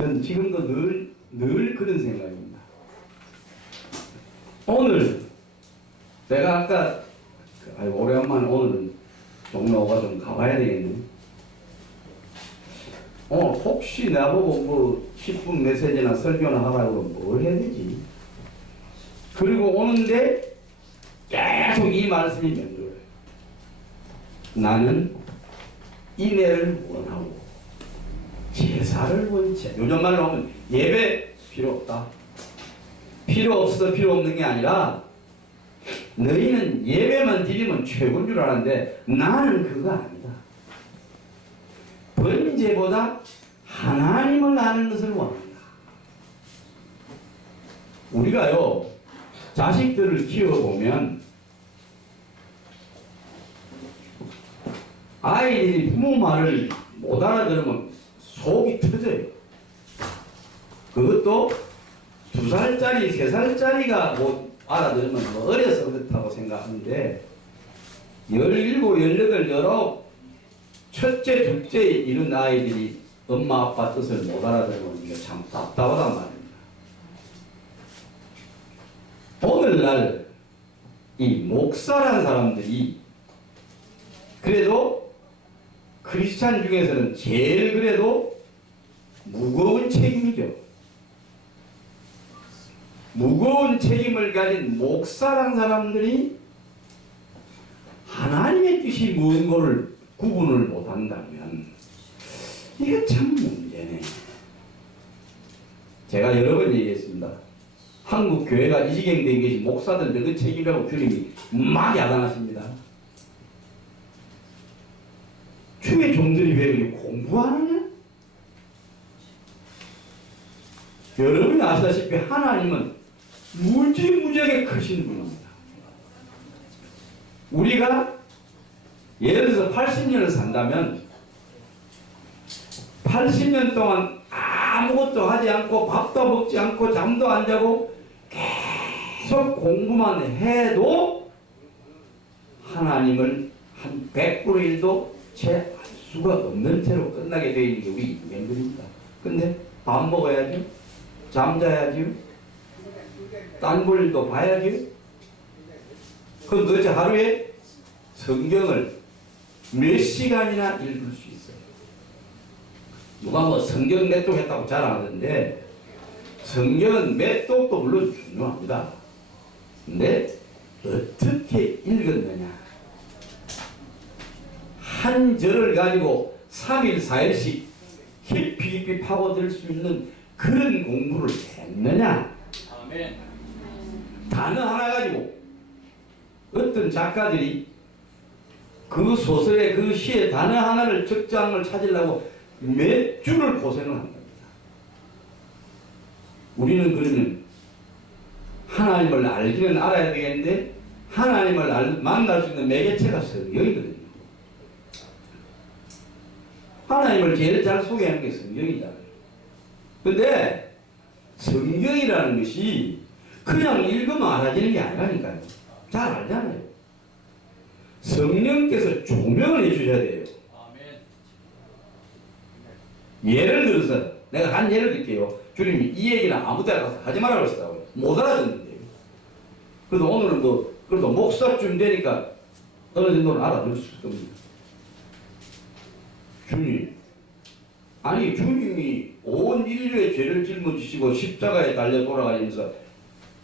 저는 지금도 늘 그런 생각입니다. 오늘 내가 아까 오래간만에 오늘은 종로가 좀 가봐야 되겠네. 혹시 나보고 뭐 10분 메시지나 설교나 하라고 그러면 뭘 해야 되지? 그리고 오는데 계속 이 말씀이 맴돌아요. 나는 인애를 원하고 제사를 원치 않아. 요즘 말로 하면 예배 필요 없다. 필요 없어서 필요 없는 게 아니라 너희는 예배만 드리면 최고인 줄 아는데 나는 그거 아니다. 번제보다 하나님을 아는 것을 원한다. 우리가요 자식들을 키워보면 아이들이 부모 말을 못 알아들으면 속이 터져요. 그것도 2살짜리, 3살짜리가 못 알아들으면 뭐 어려서 그렇다고 생각하는데 17, 18, 19 첫째, 둘째 이런 아이들이 엄마 아빠 뜻을 못 알아들으면 이게 참 답답하단 말입니다. 오늘날 이 목사라는 사람들이 그래도 크리스찬 중에서는 제일 그래도 무거운 책임이죠. 무거운 책임을 가진 목사라는 사람들이 하나님의 뜻이 무언가를 구분을 못한다면 이거 참 문제네. 제가 여러 번 얘기했습니다. 한국 교회가 이 지경 된 것이 목사들 그 책임이라고 주님이 막 야단하십니다. 주의 종들이 왜 공부하느냐? 여러분이 아시다시피 하나님은 무지무지하게 크신 분입니다. 우리가 예를 들어서 80년을 산다면 80년 동안 아무것도 하지 않고 밥도 먹지 않고 잠도 안 자고 계속 공부만 해도 하나님을 한 100분의 1도 채 알 수가 없는 채로 끝나게 되어 있는 게 우리 인간들입니다. 근데 밥 먹어야죠. 잠자야죠. 딴 볼일도 봐야죠. 그럼 도대체 하루에 성경을 몇 시간이나 읽을 수 있어요? 누가 뭐 성경 몇 독 했다고 자랑하던데 성경은 몇 독도 물론 중요합니다. 근데 어떻게 읽었느냐? 한 절을 가지고 3일, 4일씩 깊이 파고들 수 있는 그런 공부를 했느냐? 아멘. 단어 하나 가지고 어떤 작가들이 그 소설의 그 시의 단어 하나를 적장을 찾으려고 몇 주를 고생을 한답니다. 우리는 그러면 하나님을 알기는 알아야 되겠는데 하나님을 만날 수 있는 매개체가 성경이거든요. 하나님을 제일 잘 소개하는 게 성경이다. 근데 성경이라는 것이 그냥 읽으면 알아지는 게 아니라니까요. 잘 알잖아요. 성령께서 조명을 해주셔야 돼요. 예를 들어서 내가 한 예를 들게요. 주님이 이 얘기는 아무 데나 가서 하지 말라고 하시다고요. 못 알아듣는데요. 그래도 오늘은 뭐 그래도 목사쯤 되니까 어느 정도는 알아들 수 겁니다. 주님, 아니 주님이 온 인류의 죄를 짊어지시고 십자가에 달려 돌아가면서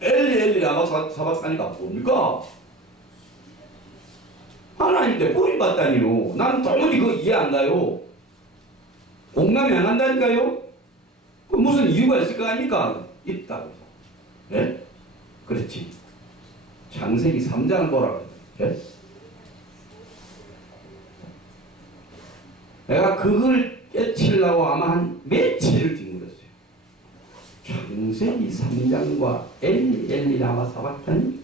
엘리 아마 사박하니까 뭡니까? 하나님 때 뿌리 받다니요. 난 도무지 그거 이해 안 가요. 공감이 안 한다니까요? 그 무슨 이유가 있을 거 아닙니까? 있다고. 예? 그렇지. 창세기 3장을 보라 그래요. 예? 내가 그걸 깨치려고 아마 한 며칠을 뒹굴었어요. 창세기 3장과 엘리 아마 사박하니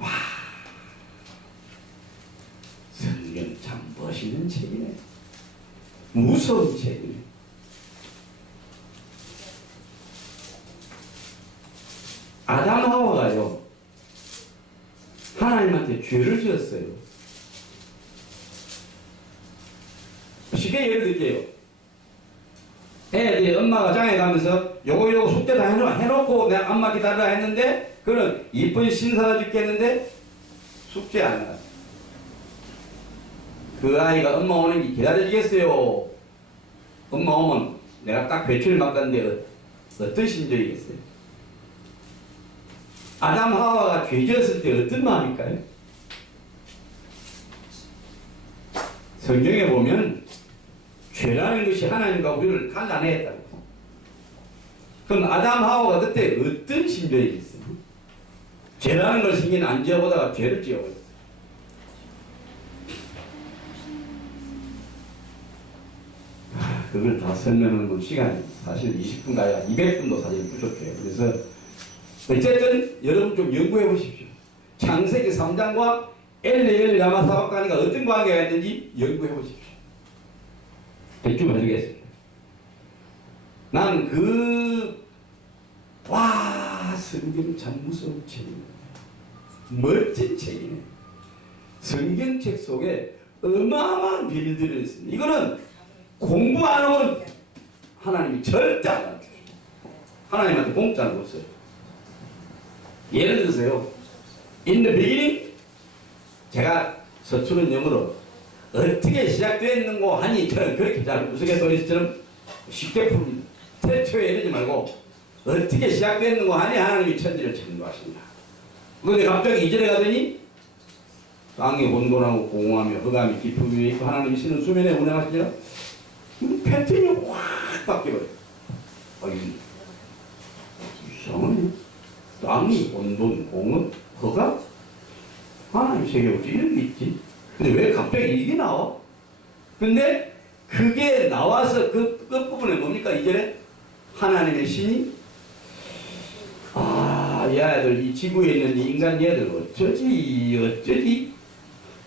와, 성경 참 멋있는 책이네. 무서운 책이네. 아담 하와가요 하나님한테 죄를 지었어요. 쉽게 예를 들게요. 애들이 엄마가 장에 가면서 요거 숙제 다 해놓고 내가 엄마 기다리라 했는데 그는 이쁜 신사라 죽겠는데 숙제 안 해. 그 아이가 엄마 오는 게 기다려지겠어요? 엄마 오면 내가 딱 배추를 맡겼는데 어떤 심정이겠어요? 아담 하와가 죄지었을 때 어떤 마음일까요? 성경에 보면 죄라는 것이 하나님과 우리를 갈라냈다고. 그럼 아담 하와가 그때 어떤 심정이겠어요? 죄라는 걸 신경 안 지어보다가 죄를 지어버렸어요. 그걸 다 설명하는 시간이 사실 20분 가야 200분도 사실 부족해요. 그래서 어쨌든 여러분 좀 연구해 보십시오. 창세기 3장과 엘레 야마사박가니가 어떤 관계가 있는지 연구해 보십시오. 대충 해주겠습니다. 나는 성경 참 무서운 책이네. 멋진 책이네. 성경책 속에 어마어마한 비밀들이 있습니다. 이거는 공부 안 하면 하나님이 절대 안 가르쳐줘요. 하나님한테 공짜는 없어요. 예를 들어서요. In the beginning, 제가 서투른 영어로 어떻게 시작됐는고 하니 저는 그렇게 잘 우스갯소리처럼 쉽게 풉니다. 태초에 이러지 말고 어떻게 시작됐는고 하니 하나님이 천지를 창조하신다. 그런데 갑자기 이절에 가더니 땅이 혼돈하고 공허하며 흑암이 깊은 위에 있고 하나님이 신은 수면에 운행하시니라. 패턴이 확 바뀌어버려요. 이상하네. 땅이 혼돈, 공허, 흑암? 하나님 세계 어찌 이런 게 있지? 근데 왜 갑자기 이게 나와? 근데 그게 나와서 그 끝부분에 뭡니까? 이전에 하나님의 신이 이 아이들 이 지구에 있는 이 인간 얘들 어쩌지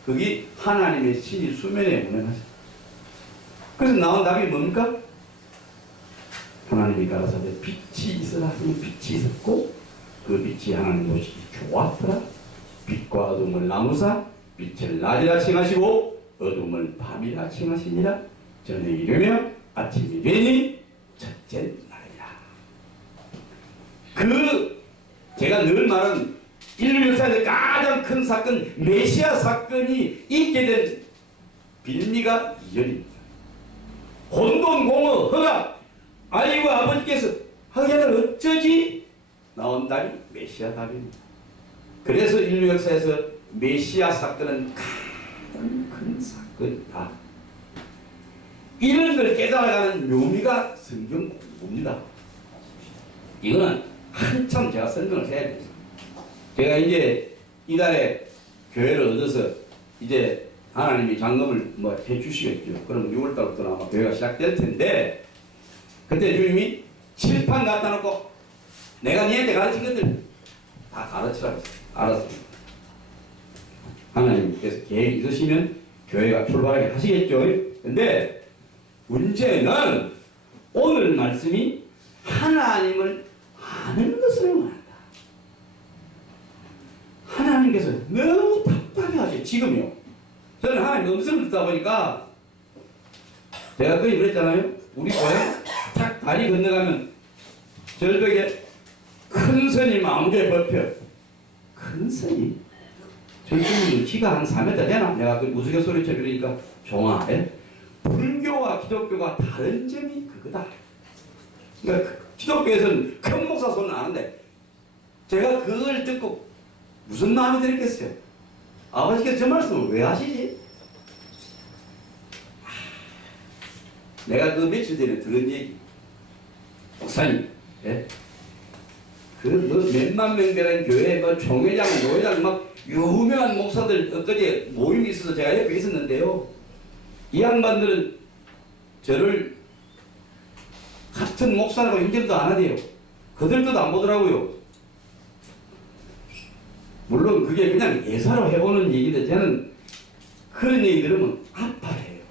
그게 하나님의 신이 수면에 운행하죠. 그래서 나온 답이 뭡니까? 하나님이 가라사대 빛이 있으라 하시면 빛이 있었고 그 빛이 하나님 보시기 좋았더라. 빛과 어둠을 나누사 빛을 낮이라 칭하시고 어둠을 밤이라 칭하시니라. 저녁이 이르며 아침이 되니 첫째 날이라. 제가 늘 말하는 인류 역사에서 가장 큰 사건 메시아 사건이 있게 된 빌미가 이절입니다. 혼돈 공허 흑암 아이와 아버지께서 하기를 어쩌지 나온 답이 메시아 답입니다. 그래서 인류 역사에서 메시아 사건은 가장 큰 사건이다. 이런 걸 깨달아가는 묘미가 성경 공부입니다. 이거는 한참 제가 설명을 해야 돼요. 제가 이제 이달에 교회를 얻어서 이제 하나님이 장검을 해주시겠죠. 그럼 6월달부터 아마 교회가 시작될 텐데 그때 주님이 칠판 갖다 놓고 내가 니한테 가르친 것들 다 가르치라고 했어요. 알았습니다. 하나님께서 계획이 있으시면 교회가 출발하게 하시겠죠. 근데 문제는 오늘 말씀이 하나님을 아는 것을 말한다. 하나님께서 너무 답답해하죠. 지금요. 저는 하나님 음성을 듣다 보니까 제가 거의 그랬잖아요. 우리 고향 탁 다리 건너가면 절벽에 큰 스님 아무개 법혀. 큰 스님? 절벽은 키가 한 4m 되나? 내가 그 우스갯소리처럼 그러니까 종아. 불교와 기독교가 다른 점이 그거다. 그러니까 기독교에서는 큰 목사 손은 아는데 제가 그걸 듣고 무슨 마음이 들었겠어요? 아버지께서 저 말씀을 왜 하시지? 내가 그 며칠 전에 들은 얘기 목사님 그 몇만 명 되는 교회 총회장, 노회장 막 유명한 목사들 엊그제 모임이 있어서 제가 옆에 있었는데요. 이 양반들은 저를 같은 목사라고 인정도 안 하대요. 그들도 안 보더라고요. 물론 그게 그냥 예사로 해보는 얘기인데 저는 그런 얘기 들으면 아파해요.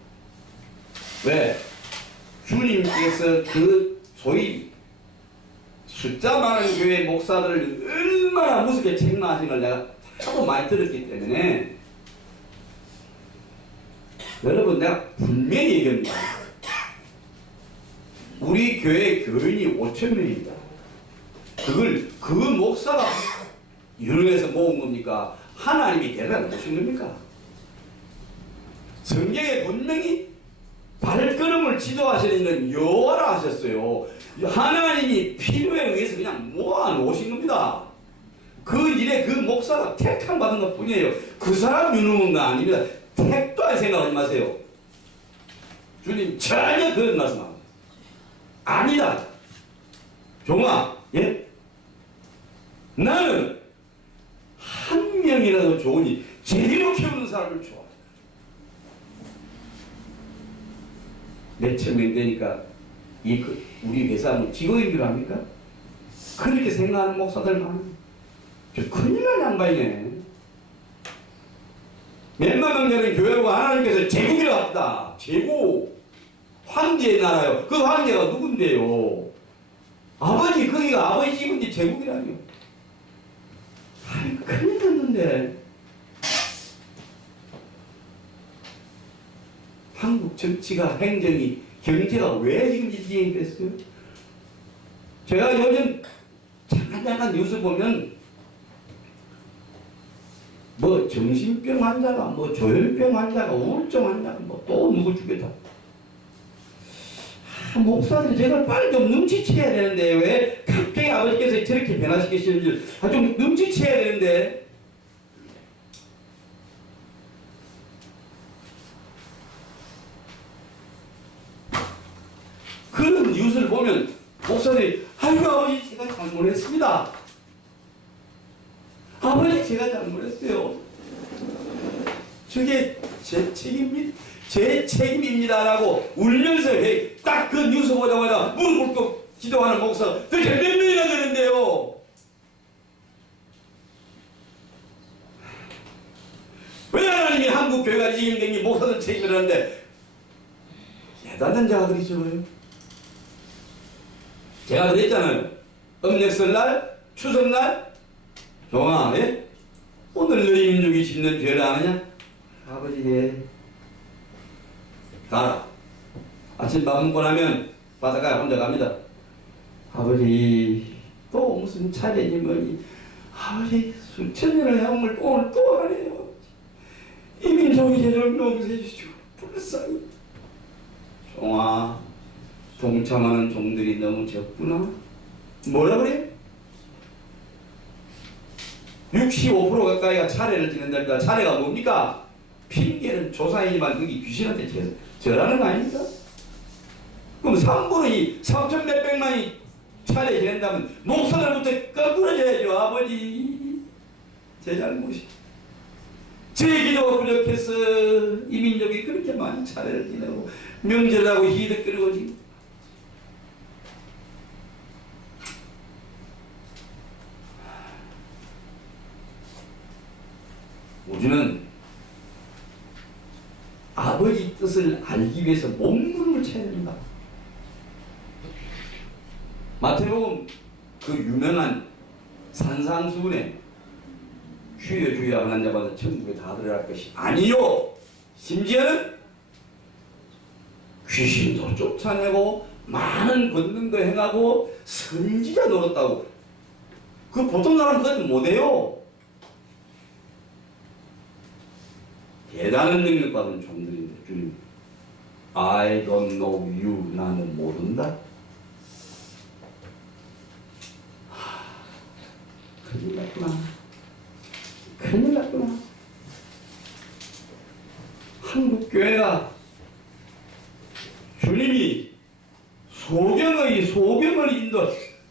왜? 주님께서 그 소위 숫자 많은 교회 목사들을 얼마나 무섭게 책망하신 걸 내가 하도 많이 들었기 때문에 여러분 내가 분명히 얘기합니다. 우리 교회 교인이 5천 명입니다. 그 목사가 유능해서 모은 겁니까? 하나님이 데려다 놓으신 겁니까? 성경에 분명히 발걸음을 지도하시는 여호와라 하셨어요. 하나님이 필요에 의해서 그냥 모아 놓으신 겁니다. 그 일에 그 목사가 택함 받은 것 뿐이에요. 그 사람 유능한 거 아닙니다. 택도 할 생각하지 마세요. 주님 전혀 그런 말씀 안 합니다. 아니다. 종아, 예? 나는 한 명이라도 좋으니 제대로 키우는 사람을 좋아해. 몇천 명 되니까 우리 회사 뭐 직업인 줄 압니까? 그렇게 생각하는 목사들 많아요. 저 큰일 날 양반이네. 몇만 명 되는 교회고 하나님께서 제국이라 합니다. 제국. 황제의 나라요. 그 황제가 누군데요? 아버지, 거기가 아버지 집인데 제국이라니요. 아이, 큰일 났는데. 한국 정치가, 행정이, 경제가 왜 지금 이 지경이 됐어요? 제가 요즘 잠깐 뉴스 보면 뭐 정신병 환자가, 뭐 조현병 환자가, 우울증 환자가, 뭐 또 누구 죽였다. 목사님 제가 빨리 좀 눈치채야 되는데 왜 갑자기 아버지께서 저렇게 변화시키시는지 좀 눈치채야 되는데. 그런 뉴스를 보면 목사님이 아이고 아버지 제가 잘못했습니다. 아버지 제가 잘못했어요. 저게 제 책임입니다라고 울면서 딱 그 뉴스 보자마자 무릎 꿇고 기도하는 목사가 도대체 몇 명이나 되는데요. 왜 하나님이 한국 교회가 지경된 목사들 책임을 하는데 대단한 자가 그리 적어요. 제가 그랬잖아요. 음력설날, 추석날, 종아, 예? 오늘 너희 민족이 짓는 죄를 아느냐? 아버지, 예. 가라. 아침 밥 먹고 나면 바닷가에 혼자 갑니다. 아버지, 또 무슨 차례니 뭐니? 아버지, 수천 년을 해온 걸 오늘 또 하네요. 이 민족의 죄를 용서해 주시오. 불쌍히. 종아, 동참하는 종들이 너무 적구나. 뭐라 그래? 65% 가까이가 차례를 지낸답니다. 차례가 뭡니까? 핑계는 조상이지만 그게 귀신한테 절하는 거 아닙니까? 그럼 3분의 3천 몇백만이 차례 지낸다면 목사들부터 거꾸러져야죠. 아버지, 제 잘못이. 제 기도가 부족해서 이 민족이 그렇게 많이 차례를 지내고 명절을 하고 희덕거리고 지금. 우리는 아버지 뜻을 알기 위해서 몸부림을 쳐야 됩니다. 마태복음 그 유명한 산상수훈에 주여 주여 하는 자마다 천국에 다 들어갈 것이 아니요. 심지어는 귀신도 쫓아내고 많은 권능도 행하고 선지자 노릇다고. 그 보통 사람 그것도 못해요. 대단한 능력 받은 종들인데 주님, I don't know you, 나는 모른다. 큰일 났구나. 큰일 났구나. 한국 교회가 주님이 소경을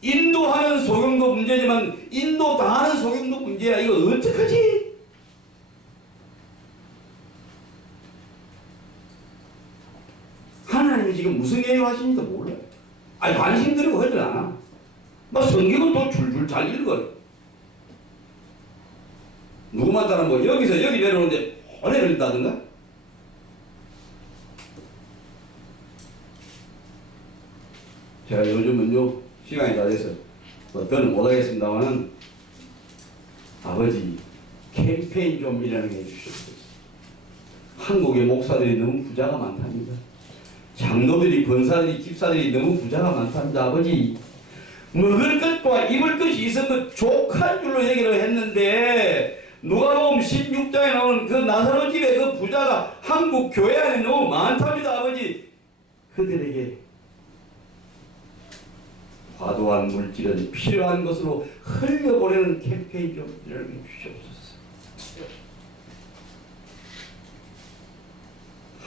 인도하는 소경도 문제지만 인도 당하는 소경도 문제야. 이거 어떡하지? 하나님이 지금 무슨 계획하시는지도 몰라요. 아니 관심 들이고 하질 않아. 막 성경은 또 줄줄 잘 읽어요. 누구만 따라 뭐 여기서 여기 내려오는데 오래 걸린다든가. 제가 요즘은요 시간이 다 돼서 더는 못하겠습니다만은 아버지 캠페인 좀 일하는 게 해주셨어요. 한국의 목사들이 너무 부자가 많답니다. 장로들이, 권사들이, 집사들이 너무 부자가 많답니다. 아버지, 먹을 것과 입을 것이 있으면 족한 줄로 얘기를 했는데, 누가복음 16장에 나오는 그 나사로 집의 그 부자가 한국 교회 안에 너무 많답니다. 아버지, 그들에게 과도한 물질은 필요한 것으로 흘려보내는 캠페인 좀 일어나 주시옵소서.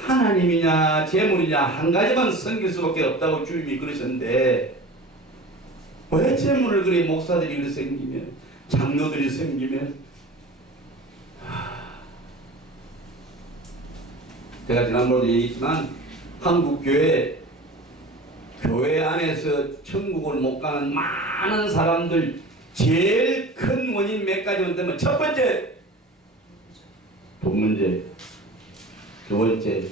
하나님이냐 재물이냐 한 가지만 섬길 수밖에 없다고 주님이 그러셨는데, 왜 재물을 그리 목사들이 그리 섬기면, 장로들이 섬기면, 제가 지난번에도 얘기했지만 한국 교회 안에서 천국을 못 가는 많은 사람들 제일 큰 원인 몇 가지만 되면, 첫 번째 돈 문제, 두 번째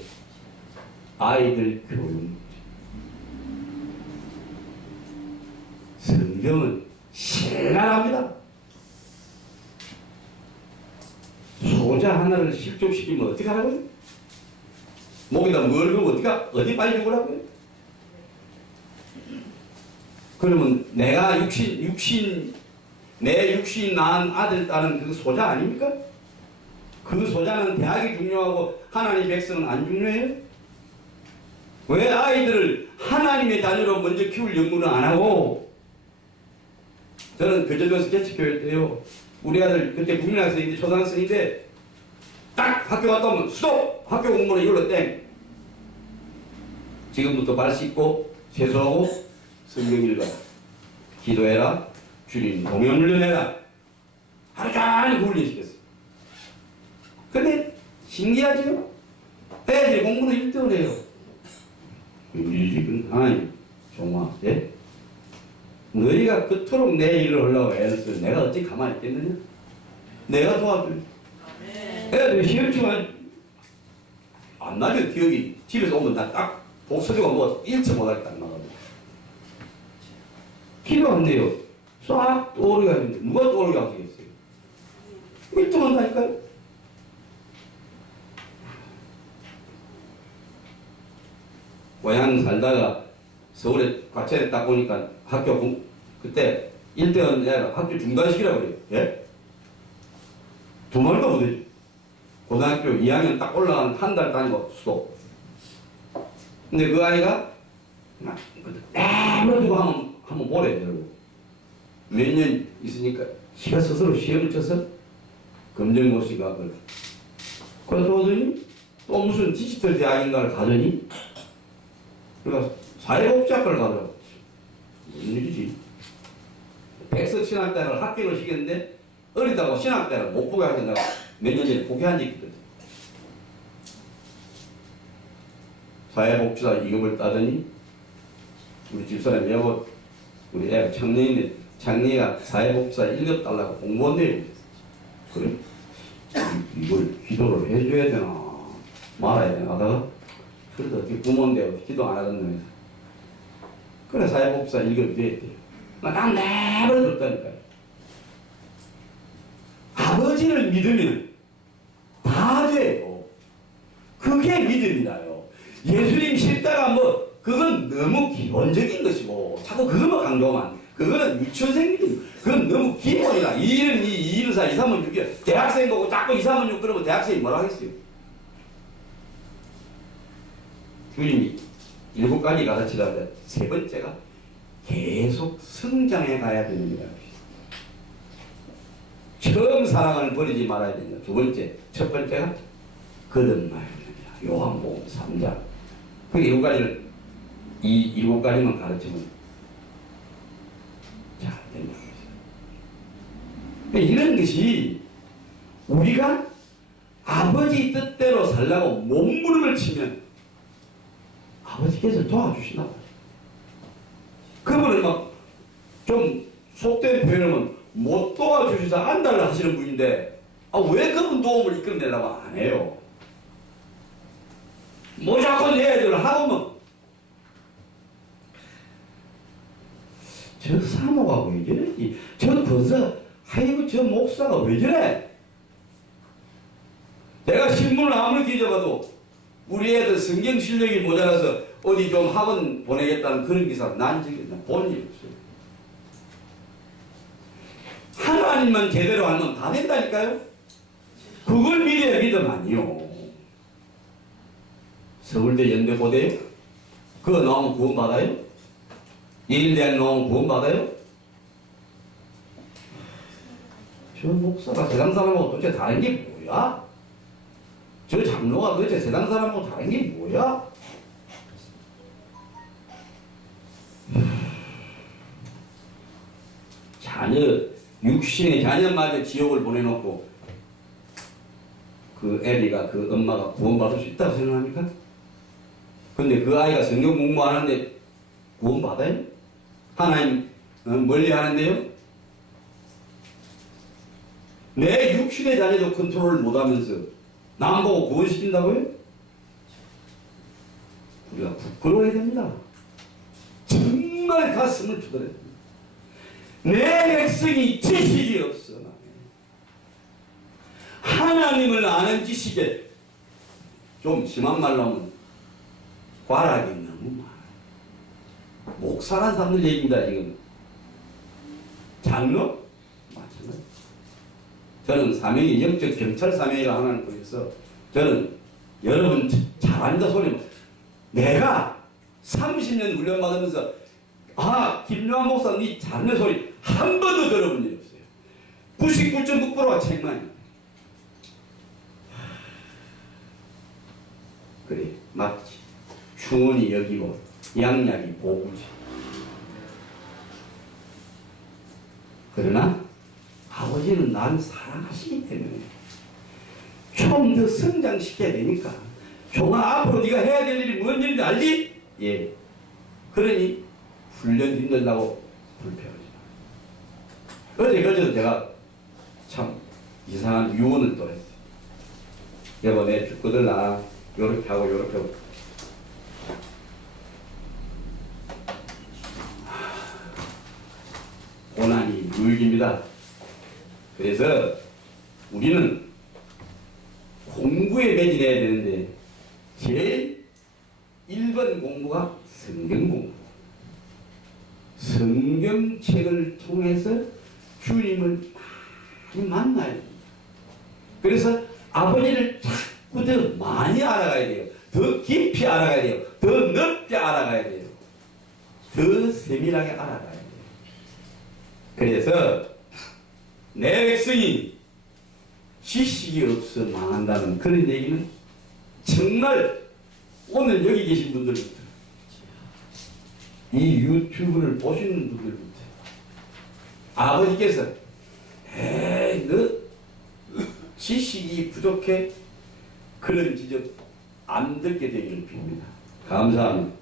아이들 교육. 성경은 신랄합니다. 소자 하나를 실족시키면 어떻게 하라고요? 목에다 뭘 걸고 어디 빨리 죽으라고요? 그러면 내가 내 육신 낳은 아들, 딸은 그 소자 아닙니까? 그 소자는 대학이 중요하고 하나님 백성은 안 중요해요? 왜 아이들을 하나님의 자녀로 먼저 키울 연구는 안 하고? 저는 교제도에서 개척교회 때요, 우리 아들 그때 국민학생인데 초등학생인데 딱 학교 갔다 오면 스톱! 학교 공부는 이걸로 땡! 지금부터 발 씻고 세수하고 성경 읽어라, 기도해라, 주님 동요 훈련해라, 하루 종일 그 훈련시켰어. 근데 신기하죠? 애들이 공부는 1등을 해요. 지금 하나님 정말, 예? 너희가 그토록 내 일을 하려고 애를 써, 내가 어찌 가만히 있겠느냐? 내가 도와줄. 애들 시험치만 안 나죠. 기억이 집에서 오면 나 딱 복수가 뭐 1초 못하겠다 안 나가고. 기도한대요. 싹 떠오르게 하는데 누가 떠오르게 하시겠어요? 1등 한다니까요. 고향 살다가 서울에 과천에 딱 오니까 그때 1등은 애가 학교 중단시키라고 그래요. 예? 두 말도 못해요. 고등학교 2학년 딱 올라가는 한 달 다니고 수도. 근데 그 아이가 내버려두고 한번 보래. 몇 년 있으니까 지가 스스로 시험을 쳐서 검정고시가 그래서 오더니 또 무슨 디지털 대학인가를 가더니, 그러니까 사회복지학과를 가더라고. 무슨 일이지? 백석 신학대학을 합격을 시켰는데 어리다고 신학대학을 못 보게 하겠다고 몇 년 전에 포기한 적이 있거든. 사회복지사 2급을 따더니 우리 집사람이 여보, 우리 애가 청년인데 장래가 사회복지사 1급 달라고 공무원대요. 그래? 이걸 기도를 해줘야 되나 말아야 되나 하다가, 그래도 어떻게 부모인데 기도 안 하던데. 그래 사회복지사 1급이 돼야 돼요. 난 내버려뒀다니까요. 아버지를 믿으면 다 돼요. 그게 믿음이라요. 예수님 십자가 그건 너무 기본적인 것이고 자꾸 그것만 강조하면 그거는 유치원생 믿음. 그건 너무 기본이라. 2는 2, 2는 4, 2, 3은 6이야. 대학생 보고 자꾸 2, 3은 6 그러면 대학생이 뭐라 하겠어요? 주님이 7가지 가르치라는데 세 번째가 계속 성장해 가야 됩니다. 처음 사랑을 버리지 말아야 됩니다. 두 번째, 첫 번째가 거듭나야 됩니다. 요한복음 3장. 그 7가지를 이 7가지만 가르치면 잘 된다. 이런 것이 우리가 아버지 뜻대로 살라고 몸부림을 치면 아버지께서 도와주시나 봐요. 그분은 좀 속된 표현하면 못 도와주셔서 안달을 하시는 분인데, 왜 그분 도움을 이끌어내려고 안 해요? 무조건 얘들 하고 저 사모가 왜 저래? 저 권사, 아이고 저 목사가 왜 저래? 내가 신문을 아무리 뒤져봐도 우리 애들 성경 실력이 모자라서 어디 좀 학원 보내겠다는 그런 기사 난 적이 본 일이 없어요. 하나님만 제대로 하면 다 된다니까요. 그걸 믿어야 믿음 아니요. 서울대 연대고대요? 그거 나오면 구원받아요? 예일대학 나오면 구원받아요? 저 목사가 세상 사람하고 도대체 다른 게 뭐야? 저 장로가 도대체 세상 사람하고 다른 게 뭐야? 육신의 자녀마저 지옥을 보내놓고 그 애비가 그 엄마가 구원받을 수 있다고 생각합니까? 근데 그 아이가 성경 공부하는데 구원받아요? 하나님 멀리 하는데요? 내 육신의 자녀도 컨트롤을 못하면서 남 보고 구원시킨다고요? 우리가 부끄러워야 됩니다. 정말 가슴을 두드려야 됩니다. 내 백성이 지식이 없어. 하나님을 아는 지식에 좀 심한 말로 하면 과락이 너무 많아요. 목사란 사람들 얘기입니다. 지금 장로? 마찬가지. 저는 사명이 영적 경찰 사명이라 하나를 보여서 저는 여러분 잘 안다 소리 내가 30년 훈련 받으면서 김요한 목사 네 자네 소리 한 번도 들어본 적이 없어요. 99.9%가 책망이에요. 그래 맞지. 충원이 여기고 양약이 보구지. 그러나 아버지는 나를 사랑하시기 때문에 좀 더 성장시켜야 되니까 종아 앞으로 네가 해야 될 일이 뭔 일인지 알지? 예. 그러니 훈련 힘들다고 불평하지 마. 어제 그저도 제가 참 이상한 유언을 또 했어요. 여보 내 죽거든 나 요렇게 하고 요렇게 하고 고난이 무익입니다. 그래서 우리는 공부에 매진해야 되는데 제일 1번 공부가 성경 공부. 성경책을 통해서 주님을 많이 만나야 됩니다. 그래서 아버지를 자꾸 더 많이 알아가야 돼요. 더 깊이 알아가야 돼요. 더 넓게 알아가야 돼요. 더 세밀하게 알아가야 돼요. 그래서 내 백성이 지식이 없어 망한다는 그런 얘기는 정말 오늘 여기 계신 분들부터 이 유튜브를 보시는 분들부터 아버지께서 너 지식이 부족해 그런 지적 안 듣게 되기를 빕니다. 감사합니다.